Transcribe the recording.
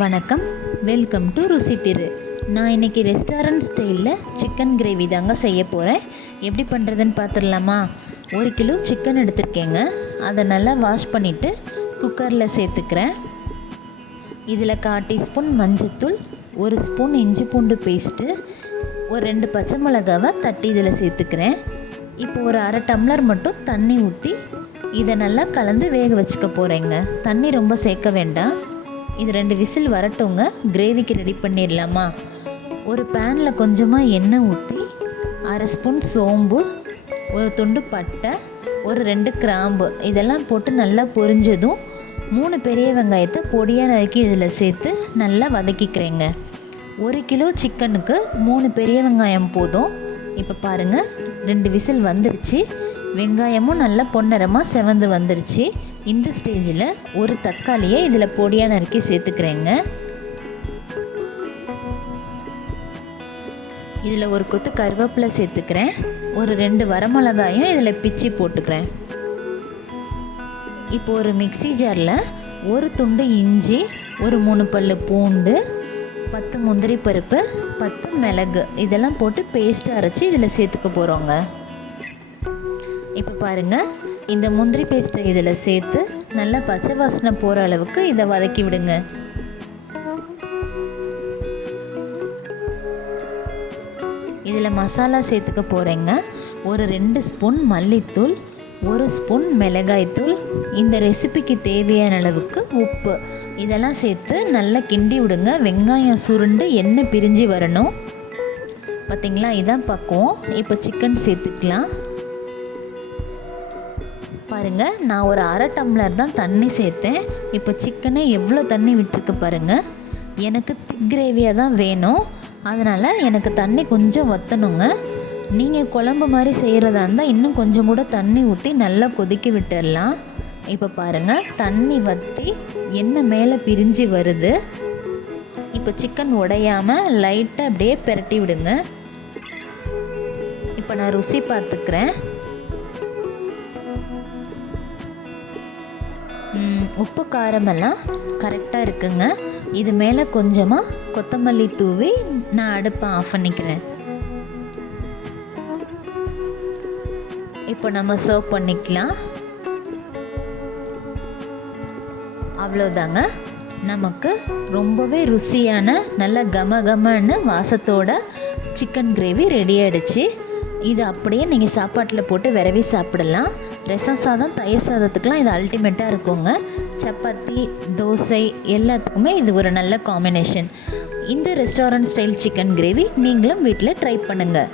வணக்கம். Welcome to ருசி திரு. நான் இன்றைக்கி ரெஸ்டாரண்ட் ஸ்டைலில் சிக்கன் கிரேவி தாங்க செய்ய போகிறேன் எப்படி பண்ணுறதுன்னு பார்த்துடலாமா ஒரு கிலோ சிக்கன் எடுத்திருக்கேங்க. அதை நல்லா வாஷ் பண்ணிவிட்டு குக்கரில் சேர்த்துக்கிறேன். இதில் கால் டீஸ்பூன் மஞ்சத்தூள் ஒரு ஸ்பூன் இஞ்சி பூண்டு பேஸ்ட்டு ஒரு ரெண்டு பச்சை மிளகாவை தட்டி இதில் சேர்த்துக்கிறேன். இப்போ ஒரு அரை டம்ளர் மட்டும் தண்ணி ஊற்றி இதை நல்லா கலந்து வேக வச்சுக்க போகிறேங்க தண்ணி ரொம்ப சேர்க்க வேண்டாம். இது ரெண்டு விசில் வரட்டுங்க. கிரேவிக்கு ரெடி பண்ணிடலாமா? ஒரு பேனில் கொஞ்சமாக எண்ணெய் ஊற்றி அரை ஸ்பூன் சோம்பு ஒரு துண்டு பட்டை ஒரு ரெண்டு கிராம்பு. இதெல்லாம் போட்டு நல்லா பொரிஞ்சதும் மூணு பெரிய வெங்காயத்தை பொடியாக நறுக்கி இதில் சேர்த்து நல்லா வதக்கிக்கிறேங்க. ஒரு கிலோ சிக்கனுக்கு மூணு பெரிய வெங்காயம் போதும். இப்போ பாருங்கள் ரெண்டு விசில் வந்துருச்சு. வெங்காயமும் நல்லா பொன்னரமாக செவந்து வந்துருச்சு. இந்த ஸ்டேஜில் ஒரு தக்காளியை இதில் பொடியாக நறுக்கி சேர்த்துக்கிறேங்க. இதில் ஒரு கொத்து கருவேப்பிலை சேர்த்துக்கிறேன். ஒரு ரெண்டு வரமிளகாயும் இதில் பிச்சு போட்டுக்கிறேன். இப்போ ஒரு மிக்சி ஜாரில் ஒரு துண்டு இஞ்சி ஒரு மூணு பல் பூண்டு பத்து முந்திரி பருப்பு பத்து மிளகு இதெல்லாம் போட்டு பேஸ்ட் அரைச்சி இதில் சேர்த்துக்க போகிறோங்க இப்போ பாருங்கள் இந்த முந்திரி பேஸ்ட்டை இதில் சேர்த்து நல்லா பச்சை வாசனை போகிற அளவுக்கு இதை வதக்கி விடுங்க. இதில் மசாலா சேர்த்துக்க போகிறேங்க ஒரு ரெண்டு ஸ்பூன் மல்லித்தூள் ஒரு ஸ்பூன் மிளகாய்த்தூள். இந்த ரெசிபிக்கு தேவையான அளவுக்கு உப்பு. இதெல்லாம் சேர்த்து நல்லா கிண்டி விடுங்க. வெங்காயம் சுருண்டு எண்ணெய் பிரிஞ்சு வரணும். பார்த்திங்களா இதான் பக்குவம். இப்போ சிக்கன் சேர்த்துக்கலாம். பாருங்கள் நான் ஒரு அரை டம்ளர் தான் தண்ணி சேர்த்தேன். இப்போ சிக்கனை எவ்வளோ தண்ணி விட்டுருக்கு பாருங்கள் எனக்கு திக் கிரேவியாக தான் வேணும். அதனால் எனக்கு தண்ணி கொஞ்சம் வற்றணுங்க நீங்கள் குழம்பு மாதிரி செய்கிறதா இருந்தால் இன்னும் கொஞ்சம் கூட தண்ணி ஊற்றி நல்லா கொதிக்க விட்டுடலாம் இப்போ பாருங்கள் தண்ணி வற்றி எண்ணெய் மேலே பிரிஞ்சு வருது. இப்போ சிக்கன் உடையாமல் லைட்டாக அப்படியே பிரட்டி விடுங்க. இப்போ நான் ருசி பார்த்துக்கிறேன். உப்பு காரமெல்லாம் கரெக்டாக இருக்குங்க. இது மேலே கொஞ்சமாக கொத்தமல்லி தூவி நான் அடுப்பை ஆஃப் பண்ணிக்கிறேன். இப்போ நம்ம சர்வ் பண்ணிக்கலாம். அவ்வளோதாங்க நமக்கு ரொம்பவே ருசியான நல்ல கம கமன்னு வாசத்தோட சிக்கன் கிரேவி ரெடி ஆகிடுச்சு இது அப்படியே நீங்கள் சாப்பாட்டில் போட்டு விரவி சாப்பிடலாம். ரசம் சாதம் தயிர் சாதத்துக்கெலாம் இது அல்டிமேட்டாக இருக்குங்க. சப்பாத்தி தோசை எல்லாத்துக்குமே இது ஒரு நல்ல காம்பினேஷன் இந்த ரெஸ்டாரண்ட் ஸ்டைல் சிக்கன் கிரேவி நீங்களும் வீட்டில் ட்ரை பண்ணுங்கள்